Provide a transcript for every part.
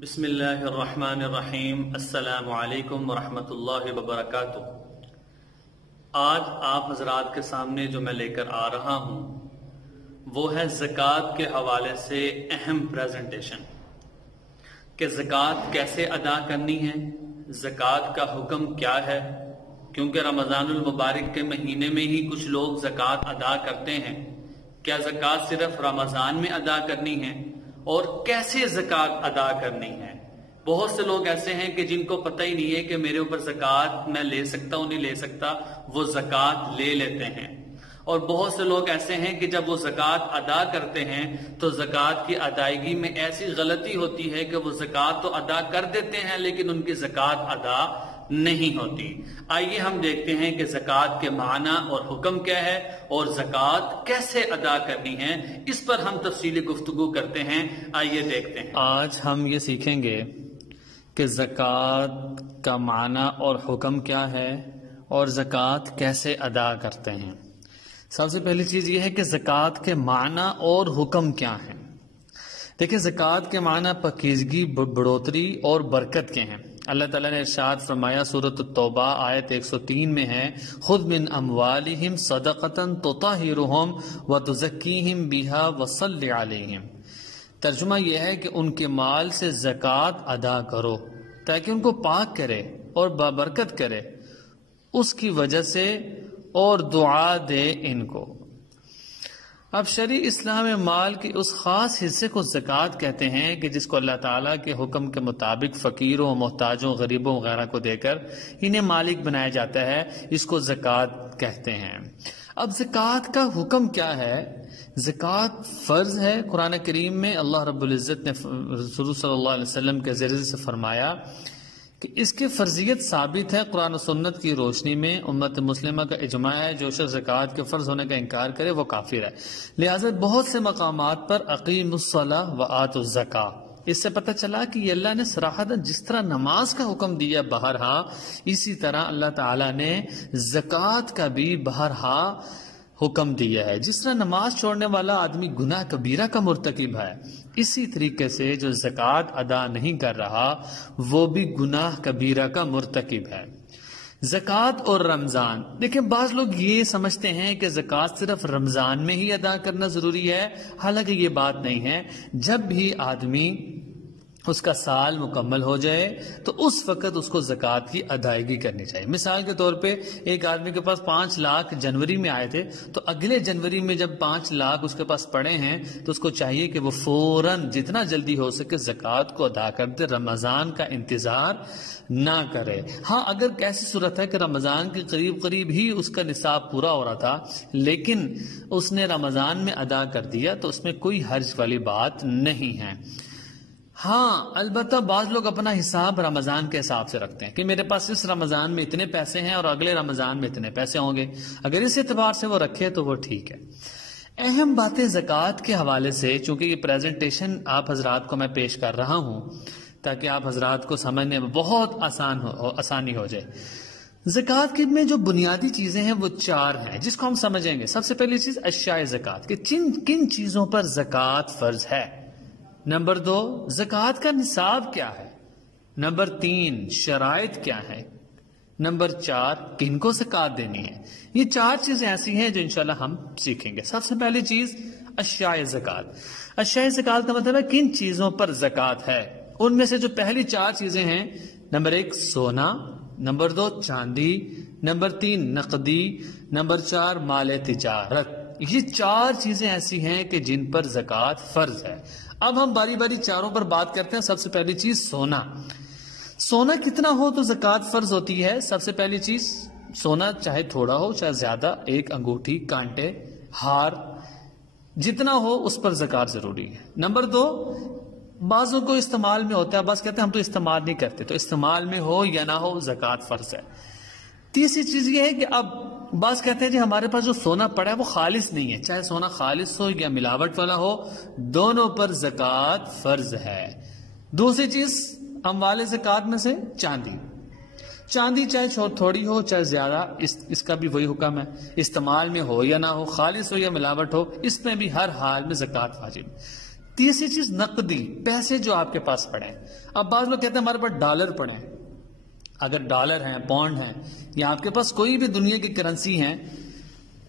بسم اللہ الرحمن الرحیم۔ السلام علیکم ورحمۃ اللہ وبرکاتہ۔ آج آپ حضرات کے سامنے جو میں لے کر آ رہا ہوں وہ ہے زکوٰۃ کے حوالے سے اہم پریزنٹیشن کہ زکوٰۃ کیسے ادا کرنی ہے، زکوٰۃ کا حکم کیا ہے، کیونکہ رمضان المبارک کے مہینے میں ہی کچھ لوگ زکوٰۃ ادا کرتے ہیں۔ کیا زکوٰۃ صرف رمضان میں ادا کرنی ہے اور کیسے زکوٰۃ ادا کرنی ہے؟ بہت سے لوگ ایسے ہیں کہ جن کو پتہ ہی نہیں ہے کہ میرے اوپر زکوٰۃ میں لے سکتا ہوں نہیں لے سکتا، وہ زکوٰۃ لے لیتے ہیں۔ اور بہت سے لوگ ایسے ہیں کہ جب وہ زکوٰۃ ادا کرتے ہیں تو زکوٰۃ کی ادائیگی میں ایسی غلطی ہوتی ہے کہ وہ زکوٰۃ تو ادا کر دیتے ہیں لیکن ان کی زکوٰۃ ادا نہیں ہوتی۔ آئیے ہم دیکھتے ہیں کہ زکوٰۃ کے معنی اور حکم کیا ہے اور زکوٰۃ کیسے ادا کرنی ہے، اس پر ہم تفصیلی گفتگو کرتے ہیں۔ آئیے دیکھتے ہیں۔ آج ہم یہ سیکھیں گے کہ زکوٰۃ کا معنی اور حکم کیا ہے اور زکوٰۃ کیسے ادا کرتے ہیں۔ سب سے پہلی چیز یہ ہے کہ زکوٰۃ کے معنی اور حکم کیا ہیں۔ دیکھیں، زکوٰۃ کے معنی پاکیزگی، بڑھوتری اور برکت کے ہیں۔ اللہ تعالیٰ نے ارشاد فرمایا سورۃ التوبہ آیت 103 میں ہے، خذ من اموالہم صدقۃ تطہرہم وتزکیہم بہا وصلی علیہم۔ ترجمہ یہ ہے کہ ان کے مال سے زکوٰۃ ادا کرو تاکہ ان کو پاک کرے اور بابرکت کرے اس کی وجہ سے، اور دعا دے ان کو۔ اب شرع اسلام میں مال کے اس خاص حصے کو زکوٰۃ کہتے ہیں کہ جس کو اللہ تعالیٰ کے حکم کے مطابق فقیروں، محتاجوں، غریبوں وغیرہ کو دے کر انہیں مالک بنایا جاتا ہے، اس کو زکوٰۃ کہتے ہیں۔ اب زکوٰۃ کا حکم کیا ہے؟ زکوٰۃ فرض ہے۔ قرآن کریم میں اللہ رب العزت نے رسول صلی اللہ علیہ وسلم کے ذریعے سے فرمایا کہ اس کی فرضیت ثابت ہے قرآن و سنت کی روشنی میں۔ امت مسلمہ کا اجماع ہے، جو شخص زکوٰۃ کے فرض ہونے کا انکار کرے وہ کافر ہے۔ لہٰذا بہت سے مقامات پر اقیموا الصلاۃ وآتوا الزکاۃ، اس سے پتہ چلا کہ یہ اللہ نے صراحتاً جس طرح نماز کا حکم دیا بہرہا، اسی طرح اللہ تعالیٰ نے زکوٰۃ کا بھی بہرہا حکم دیا ہے۔ جس طرح نماز چھوڑنے والا آدمی گناہ کبیرہ کا مرتکب ہے، اسی طریقے سے جو زکوٰۃ ادا نہیں کر رہا وہ بھی گناہ کبیرہ کا مرتکب ہے۔ زکوٰۃ اور رمضان، دیکھیں بعض لوگ یہ سمجھتے ہیں کہ زکوٰۃ صرف رمضان میں ہی ادا کرنا ضروری ہے، حالانکہ یہ بات نہیں ہے۔ جب بھی آدمی اس کا سال مکمل ہو جائے تو اس وقت اس کو زکوٰۃ کی ادائیگی کرنی چاہیے۔ مثال کے طور پہ ایک آدمی کے پاس 5 لاکھ جنوری میں آئے تھے، تو اگلے جنوری میں جب 5 لاکھ اس کے پاس پڑے ہیں تو اس کو چاہیے کہ وہ فوراً جتنا جلدی ہو سکے زکوٰۃ کو ادا کر دے، رمضان کا انتظار نہ کرے۔ ہاں، اگر ایسی صورت ہے کہ رمضان کے قریب ہی اس کا نصاب پورا ہو رہا تھا لیکن اس نے رمضان میں ادا کر دیا تو اس میں کوئی حرج والی بات نہیں ہے۔ ہاں، البتہ بعض لوگ اپنا حساب رمضان کے حساب سے رکھتے ہیں کہ میرے پاس اس رمضان میں اتنے پیسے ہیں اور اگلے رمضان میں اتنے پیسے ہوں گے۔ اگر اس اعتبار سے وہ رکھے تو وہ ٹھیک ہے۔ اہم باتیں زکوٰۃ کے حوالے سے، چونکہ یہ پریزنٹیشن آپ حضرات کو میں پیش کر رہا ہوں تاکہ آپ حضرات کو سمجھنے میں بہت آسانی ہو جائے۔ زکوٰۃ میں جو بنیادی چیزیں ہیں وہ 4 ہیں جس کو ہم سمجھیں گے۔ سب سے پہلی چیز اشیاء زکوٰۃ، کہ کن چیزوں پر زکوٰۃ فرض ہے۔ نمبر 2، زکوٰۃ کا نصاب کیا ہے۔ نمبر 3، شرائط کیا ہے۔ نمبر 4، کن کو زکوٰۃ دینی ہے۔ یہ 4 چیزیں ایسی ہیں جو انشاءاللہ ہم سیکھیں گے۔ سب سے پہلی چیز اشیاء زکوٰۃ۔ اشیاء زکوٰۃ کا مطلب ہے کن چیزوں پر زکوٰۃ ہے۔ ان میں سے جو پہلی 4 چیزیں ہیں، نمبر 1 سونا، نمبر 2 چاندی، نمبر 3 نقدی، نمبر 4 مال تجارت۔ یہ 4 چیزیں ایسی ہیں کہ جن پر زکوٰۃ فرض ہے۔ اب ہم باری باری چاروں پر بات کرتے ہیں۔ سب سے پہلی چیز سونا۔ سونا کتنا ہو تو زکوٰۃ فرض ہوتی ہے؟ سب سے پہلی چیز سونا چاہے تھوڑا ہو چاہے زیادہ، ایک انگوٹھی، کانٹے، ہار، جتنا ہو اس پر زکوٰۃ ضروری ہے۔ نمبر 2، بعضوں کو استعمال میں ہوتا ہے، بس کہتے ہیں ہم تو استعمال نہیں کرتے، تو استعمال میں ہو یا نہ ہو زکوٰۃ فرض ہے۔ تیسری چیز یہ ہے کہ اب بعض کہتے ہیں جی ہمارے پاس جو سونا پڑا ہے وہ خالص نہیں ہے، چاہے سونا خالص ہو یا ملاوٹ والا ہو، دونوں پر زکوٰۃ فرض ہے۔ دوسری چیز اموال زکوٰۃ میں سے چاندی۔ چاندی چاہے تھوڑی ہو چاہے زیادہ، اس کا بھی وہی حکم ہے، استعمال میں ہو یا نہ ہو، خالص ہو یا ملاوٹ ہو، اس میں بھی ہر حال میں زکوٰۃ واجب۔ تیسری چیز نقدی، پیسے جو آپ کے پاس پڑے ہیں. اب بعض لوگ کہتے ہیں ہمارے پاس ڈالر پڑے ہیں. اگر ڈالر ہیں، پاؤنڈ ہیں، یا آپ کے پاس کوئی بھی دنیا کی کرنسی ہیں،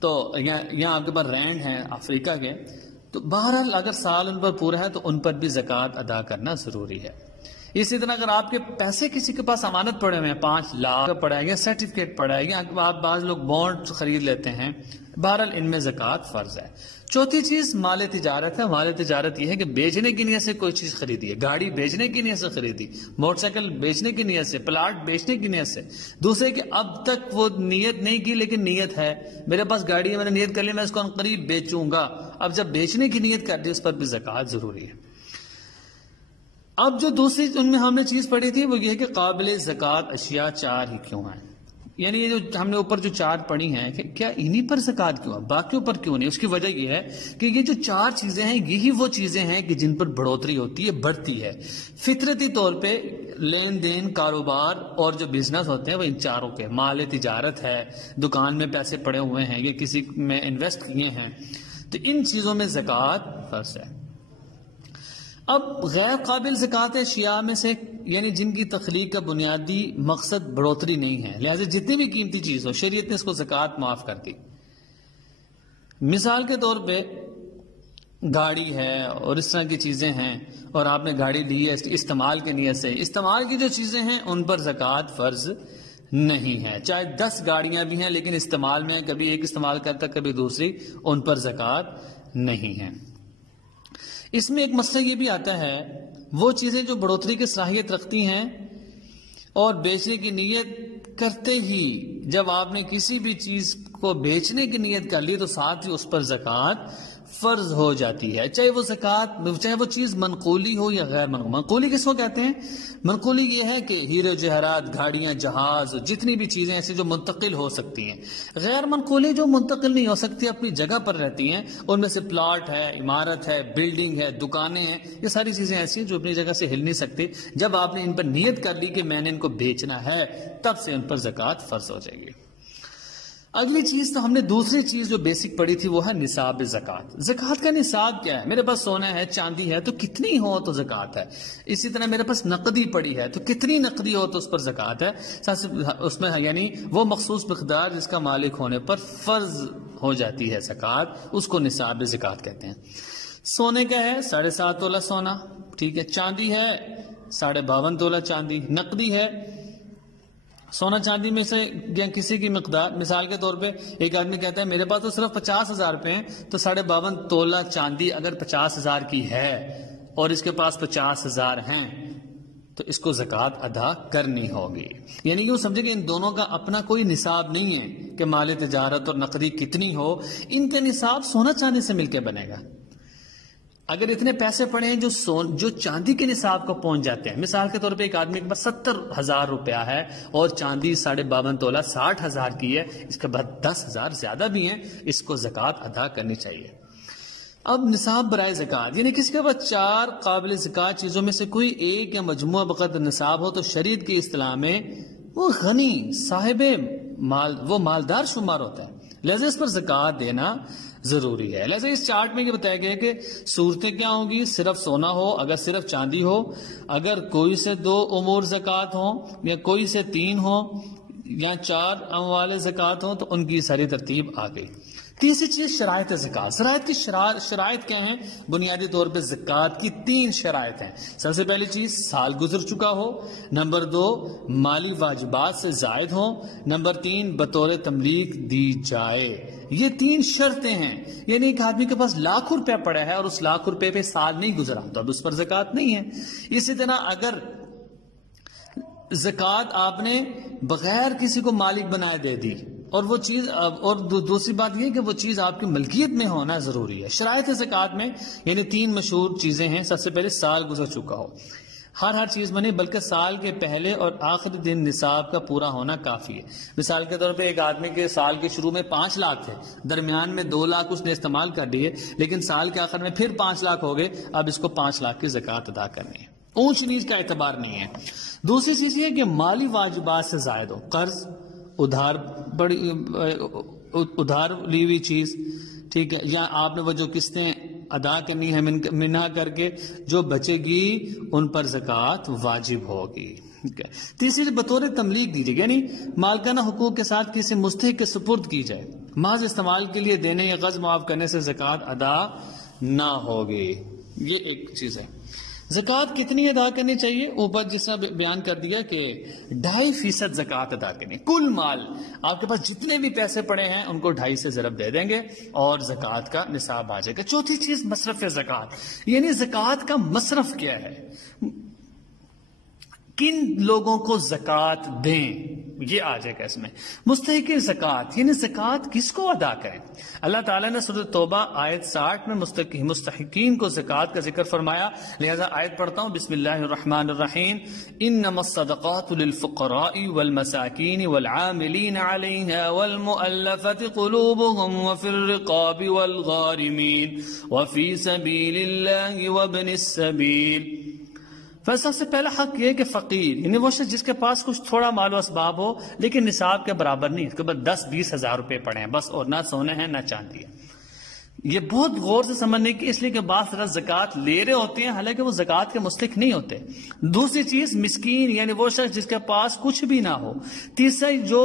تو یا آپ کے پاس رینڈ ہیں افریقہ کے، تو بہرحال اگر سال ان پر پورا ہے تو ان پر بھی زکوٰۃ ادا کرنا ضروری ہے. اسی طرح اگر آپ کے پیسے کسی کے پاس امانت پڑے ہوئے ہیں، 5 لاکھ پڑا ہے یا سرٹیفکیٹ پڑا ہے یا آپ بعض لوگ بانڈ خرید لیتے ہیں، بہرحال ان میں زکوٰۃ فرض ہے. چوتھی چیز مال تجارت ہے. مال تجارت یہ ہے کہ بیچنے کی نیت سے کوئی چیز خریدی ہے، گاڑی بیچنے کی نیت سے خریدی، موٹر سائیکل بیچنے کی نیت سے، پلاٹ بیچنے کی نیت سے. دوسرے کہ اب تک وہ نیت نہیں کی لیکن نیت ہے، میرے پاس گاڑی ہے، میں نے نیت کر لی میں اس کو قریب بیچوں گا. اب جب بیچنے کی نیت کر دی اس پر بھی زکوٰۃ ضروری ہے. اب جو دوسری ان میں ہم نے چیز پڑھی تھی وہ یہ ہے کہ قابل زکوٰۃ اشیاء 4 ہی کیوں ہیں. یعنی یہ جو ہم نے اوپر جو 4 پڑھی ہیں کہ کیا انہی پر زکوٰۃ کیوں ہے، باقیوں پر کیوں نہیں؟ اس کی وجہ یہ ہے کہ یہ جو 4 چیزیں ہیں یہی وہ چیزیں ہیں کہ جن پر بڑھوتری ہوتی ہے، بڑھتی ہے. فطرتی طور پہ لین دین، کاروبار اور جو بزنس ہوتے ہیں وہ ان 4 کے، مال تجارت ہے، دکان میں پیسے پڑے ہوئے ہیں یا کسی میں انویسٹ کیے ہیں، تو ان چیزوں میں زکوٰۃ فرض ہے. اب غیر قابل زکوٰۃ اشیاء میں سے یعنی جن کی تخلیق کا بنیادی مقصد بڑھوتری نہیں ہے، لہذا جتنی بھی قیمتی چیز ہو شریعت نے اس کو زکوٰۃ معاف کر دی. مثال کے طور پہ گاڑی ہے اور اس طرح کی چیزیں ہیں، اور آپ نے گاڑی لی ہے استعمال کی نیت سے، استعمال کی جو چیزیں ہیں ان پر زکوٰۃ فرض نہیں ہے. چاہے 10 گاڑیاں بھی ہیں لیکن استعمال میں کبھی ایک استعمال کرتا کبھی دوسری، ان پر زکوٰۃ نہیں ہے. اس میں ایک مسئلہ یہ بھی آتا ہے وہ چیزیں جو بڑھوتری کی صلاحیت رکھتی ہیں اور بیچنے کی نیت کرتے ہی جب آپ نے کسی بھی چیز کو بیچنے کی نیت کر لی تو ساتھ ہی اس پر زکوٰۃ فرض ہو جاتی ہے، چاہے وہ چیز منقولی ہو یا غیر منقولی. منقولی کس کو کہتے ہیں؟ منقولی یہ ہے کہ ہیرے جواہرات، گاڑیاں، جہاز، جتنی بھی چیزیں ایسی جو منتقل ہو سکتی ہیں. غیر منقولی جو منتقل نہیں ہو سکتی، اپنی جگہ پر رہتی ہیں، ان میں سے پلاٹ ہے، عمارت ہے، بلڈنگ ہے، دکانیں ہیں، یہ ساری چیزیں ایسی ہیں جو اپنی جگہ سے ہل نہیں سکتی. جب آپ نے ان پر نیت کر لی کہ میں نے ان کو بیچنا ہے تب سے ان پر زکوٰۃ فرض ہو جائے گی. اگلی چیز تو ہم نے دوسری چیز جو بیسک پڑھی تھی وہ ہے نصاب زکوٰۃ. زکوٰۃ کا نصاب کیا ہے؟ میرے پاس سونا ہے، چاندی ہے تو کتنی ہو تو زکوٰۃ ہے. اسی طرح میرے پاس نقدی پڑی ہے تو کتنی نقدی ہو تو اس پر زکوٰۃ ہے. اس میں یعنی وہ مخصوص مقدار جس کا مالک ہونے پر فرض ہو جاتی ہے زکوٰۃ، اس کو نصاب زکوٰۃ کہتے ہیں. سونے کا ہے 7.5 تولہ سونا، ٹھیک ہے. چاندی ہے 52.5 تولہ چاندی. نقدی ہے سونا چاندی میں سے یا کسی کی مقدار، مثال کے طور پہ ایک آدمی کہتا ہے میرے پاس تو صرف 50,000 روپے ہیں، تو 52.5 تولہ چاندی اگر 50,000 کی ہے اور اس کے پاس 50,000 ہیں تو اس کو زکوٰۃ ادا کرنی ہوگی. یعنی یوں سمجھے کہ ان دونوں کا اپنا کوئی نصاب نہیں ہے کہ مال تجارت اور نقدی کتنی ہو، ان کا نصاب سونا چاندی سے مل کے بنے گا. اگر اتنے پیسے پڑے ہیں جو چاندی کے نصاب کو پہنچ جاتے ہیں، مثال کے طور پہ ایک آدمی کے پاس 70,000 روپیہ ہے اور چاندی 52.5 تولہ 60,000 کی ہے، اس کے بعد 10,000 زیادہ بھی ہیں، اس کو زکوٰۃ ادا کرنی چاہیے. اب نصاب برائے زکوٰۃ یعنی کسی کے پاس 4 قابل زکوٰۃ چیزوں میں سے کوئی ایک یا مجموعہ بقدر نصاب ہو تو شریعت کی اصطلاح میں وہ غنی، صاحب مال، وہ مالدار شمار ہوتا ہے، لہذا اس پر زکوٰۃ دینا ضروری ہے. لہذا اس چارٹ میں یہ بتایا گیا کہ صورتیں کیا ہوں گی. صرف سونا ہو، اگر صرف چاندی ہو، اگر کوئی سے 2 امور زکوٰۃ ہوں یا کوئی سے 3 ہوں یا 4 اموال زکوٰۃ ہوں تو ان کی ساری ترتیب آ گئی. تیسری چیز شرائط زکوٰۃ. زکوٰۃ کی شرائط کیا ہیں؟ بنیادی طور پہ زکوٰۃ کی 3 شرائط ہیں. سب سے پہلی چیز سال گزر چکا ہو، نمبر 2 مالی واجبات سے زائد ہوں، نمبر 3 بطور تملیک دی جائے. یہ 3 شرطیں ہیں. یعنی ایک آدمی کے پاس لاکھ روپے پڑا ہے اور اس لاکھ روپے پہ سال نہیں گزرا تو اب اس پر زکوٰۃ نہیں ہے. اسی طرح اگر زکوٰۃ آپ نے بغیر کسی کو مالک بنائے دے دی اور وہ چیز، اور دوسری بات یہ کہ وہ چیز آپ کی ملکیت میں ہونا ضروری ہے. شرائط زکوٰۃ میں یعنی 3 مشہور چیزیں ہیں. سب سے پہلے سال گزر چکا ہو، ہر چیز میں نہیں بلکہ سال کے پہلے اور آخری دن نصاب کا پورا ہونا کافی ہے. مثال کے طور پہ ایک آدمی کے سال کے شروع میں 5 لاکھ تھے، درمیان میں 2 لاکھ اس نے استعمال کر لیے، لیکن سال کے آخر میں پھر 5 لاکھ ہو گئے، اب اس کو 5 لاکھ کی زکوٰۃ ادا کرنی ہے. اونچ نیچ کا اعتبار نہیں ہے. دوسری چیز یہ کہ مالی واجبات سے زائد ہو، قرض، ادھار لی ہوئی چیز، ٹھیک ہے، یا آپ نے وہ جو قسطیں ادا کرنی ہے منہا کر کے، جو بچے گی ان پر زکوٰۃ واجب ہوگی. تیسری بطور تملیغ دیجیے گا، یعنی مالکانہ حقوق کے ساتھ کسی مستحق کے سپرد کی جائے، محض استعمال کے لیے دینے یا قرض معاف کرنے سے زکوٰۃ ادا نہ ہوگی. یہ ایک چیز ہے. زکوٰۃ کتنی ادا کرنی چاہیے؟ اوپر جس نے بیان کر دیا کہ 2.5% زکوٰۃ ادا کرنی. کل مال آپ کے پاس جتنے بھی پیسے پڑے ہیں ان کو 2.5 سے ضرب دے دیں گے اور زکوٰۃ کا نصاب آ جائے گا. چوتھی چیز مصرف زکوٰۃ، یعنی زکوٰۃ کا مصرف کیا ہے، کن لوگوں کو زکوٰۃ دیں، یہ آ جائے گا اس میں. مستحق زکوٰۃ یعنی زکوٰۃ کس کو ادا کریں. اللہ تعالیٰ نے سورۃ توبہ آیت 60 میں مستحقین کو زکوٰۃ کا ذکر فرمایا، لہذا آیت پڑھتا ہوں. بسم اللہ الرحمن الرحیم. انما الصدقات للفقراء والمساکین والعاملین علیہا والمؤلفۃ قلوبهم وفی الرقاب والغارمین وفی سبیل اللہ وابن السبیل. سب سے پہلا حق یہ کہ فقیر یعنی وہ شخص جس کے پاس کچھ تھوڑا مال و اسباب ہو لیکن نصاب کے برابر نہیں، اس کے بعد 10-20 ہزار روپے پڑے ہیں بس، اور نہ سونے ہیں نہ چاندی ہے. یہ بہت غور سے سمجھنے کی، اس لیے کہ بعض طرح زکوٰۃ لے رہے ہوتے ہیں حالانکہ وہ زکوٰۃ کے مستحق نہیں ہوتے. دوسری چیز مسکین یعنی وہ شخص جس کے پاس کچھ بھی نہ ہو. تیسرا جو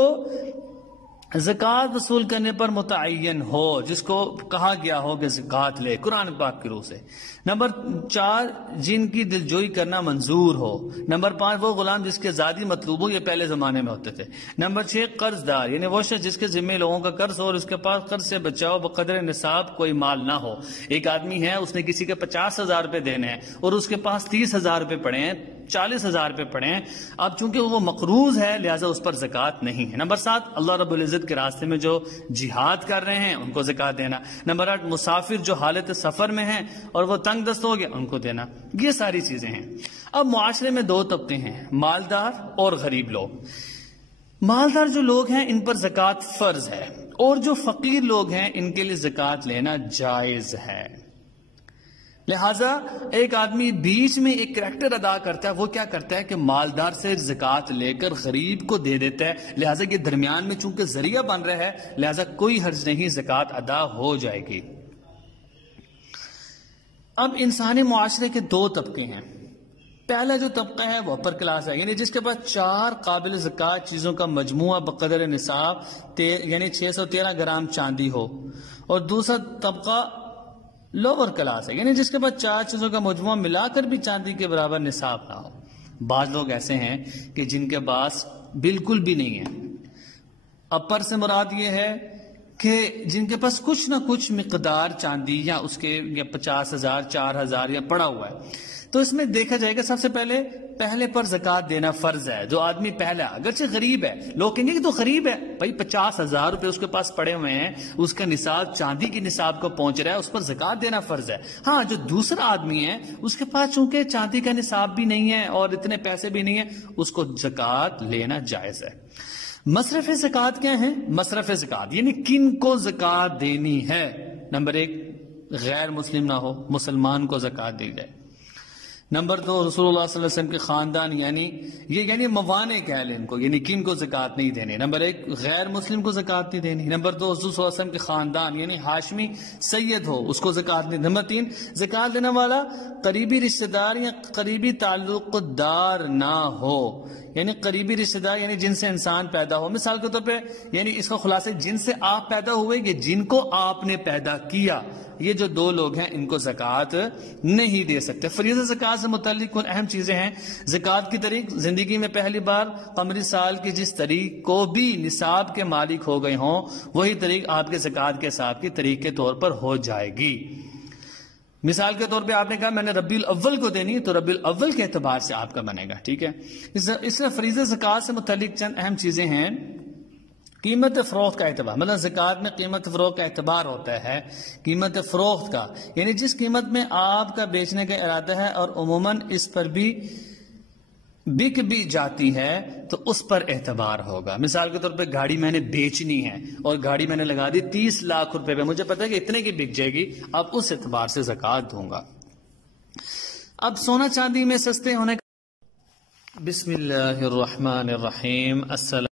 زکوٰۃ وصول کرنے پر متعین ہو، جس کو کہا گیا ہو کہ زکوٰۃ لے قرآن پاک کی روح سے. نمبر 4 جن کی دلجوئی کرنا منظور ہو. نمبر 5 وہ غلام جس کے آزادی مطلوب ہو، یہ پہلے زمانے میں ہوتے تھے. نمبر 6 قرض دار یعنی وہ شخص جس کے ذمے لوگوں کا قرض ہو اور اس کے پاس قرض سے بچاؤ بقدر نصاب کوئی مال نہ ہو. ایک آدمی ہے، اس نے کسی کے 50,000 روپے دینے ہیں اور اس کے پاس 30,000 روپے پڑے ہیں، 40,000 روپے پڑے ہیں. اب چونکہ وہ مقروض ہے لہذا اس پر زکوٰۃ نہیں ہے. نمبر 7 اللہ رب العزت کے راستے میں جو جہاد کر رہے ہیں ان کو زکوٰۃ دینا. نمبر 8 مسافر جو حالت سفر میں ہیں اور وہ تنگ دست ہو گئے ان کو دینا. یہ ساری چیزیں ہیں. اب معاشرے میں 2 طبقے ہیں، مالدار اور غریب لوگ. مالدار جو لوگ ہیں ان پر زکوٰۃ فرض ہے، اور جو فقیر لوگ ہیں ان کے لیے زکوٰۃ لینا جائز ہے. لہٰذا ایک آدمی بیچ میں ایک کریکٹر ادا کرتا ہے. وہ کیا کرتا ہے کہ مالدار سے زکوٰۃ لے کر غریب کو دے دیتا ہے. لہٰذا یہ درمیان میں چونکہ ذریعہ بن رہا ہے لہٰذا کوئی حرج نہیں، زکوٰۃ ادا ہو جائے گی. اب انسانی معاشرے کے 2 طبقے ہیں. پہلا جو طبقہ ہے وہ اپر کلاس ہے، یعنی جس کے پاس 4 قابل زکوٰۃ چیزوں کا مجموعہ بقدر نصاب یعنی 613 گرام چاندی ہو. اور دوسرا طبقہ لوور کلاس ہے، یعنی جس کے پاس 4 چیزوں کا مجموعہ ملا کر بھی چاندی کے برابر نصاب نہ ہو. بعض لوگ ایسے ہیں کہ جن کے پاس بالکل بھی نہیں ہے. اپر سے مراد یہ ہے کہ جن کے پاس کچھ نہ کچھ مقدار چاندی یا اس کے 50,000 4,000 یا پڑا ہوا ہے. تو اس میں دیکھا جائے گا سب سے پہلے پر زکوٰۃ دینا فرض ہے. جو آدمی پہلا اگرچہ غریب ہے، لوگ کہیں گے کہ تو غریب ہے بھائی، 50,000 روپے اس کے پاس پڑے ہوئے ہیں، اس کا نصاب چاندی کی نصاب کو پہنچ رہا ہے، اس پر زکوٰۃ دینا فرض ہے. ہاں جو دوسرا آدمی ہے اس کے پاس چونکہ چاندی کا نصاب بھی نہیں ہے اور اتنے پیسے بھی نہیں ہیں، اس کو زکوٰۃ لینا جائز ہے. مصرف زکوٰۃ کیا ہے؟ مصرف زکوٰۃ یعنی کن کو زکوٰۃ دینی ہے. نمبر 1 غیر مسلم نہ ہو، مسلمان کو زکوٰۃ دی جائے. نمبر 2 رسول اللہ صلی اللہ علیہ وسلم کے خاندان یعنی موانع کہہ لیں ان کو، یعنی کن کو زکوٰۃ نہیں دینی. نمبر 1 غیر مسلم کو زکوٰۃ نہیں دینی. نمبر 2 رسول صلی اللہ علیہ وسلم کے خاندان یعنی ہاشمی سید ہو، اس کو زکوٰۃ نہیں. نمبر 3 زکوٰۃ دینے والا قریبی رشتہ دار یا قریبی تعلق دار نہ ہو، یعنی قریبی رشتہ دار یعنی جن سے انسان پیدا ہو. مثال کے طور پہ یعنی اس کا خلاصہ جن سے آپ پیدا ہوئے کہ جن کو آپ نے پیدا کیا، یہ جو 2 لوگ ہیں ان کو زکوٰۃ نہیں دے سکتے. فریضہ زکوٰۃ سے متعلق کچھ اہم چیزیں ہیں. زکوٰۃ کی طریق زندگی میں پہلی بار قمری سال کی جس طریق کو بھی نصاب کے مالک ہو گئے ہوں وہی طریق آپ کے زکوٰۃ کے حساب کی طریق کے طور پر ہو جائے گی. مثال کے طور پہ آپ نے کہا میں نے ربیع الاول کو دینی ہے تو ربیع الاول کے اعتبار سے آپ کا بنے گا. ٹھیک ہے. اس طرح فریضہ زکوٰۃ سے متعلق چند اہم چیزیں ہیں. قیمت فروخت کا اعتبار، مطلب زکوٰۃ میں قیمت فروخت کا اعتبار ہوتا ہے. قیمت فروخت کا یعنی جس قیمت میں آپ کا بیچنے کا ارادہ ہے اور عموماً اس پر بھی بک بھی جاتی ہے تو اس پر اعتبار ہوگا. مثال کے طور پہ گاڑی میں نے بیچنی ہے اور گاڑی میں نے لگا دی 30 لاکھ روپے پہ، مجھے پتا ہے کہ اتنے کی بک جائے گی، اب اس اعتبار سے زکوٰۃ دوں گا. اب سونا چاندی میں سستے ہونے کا. بسم اللہ الرحمن الرحیم. السلام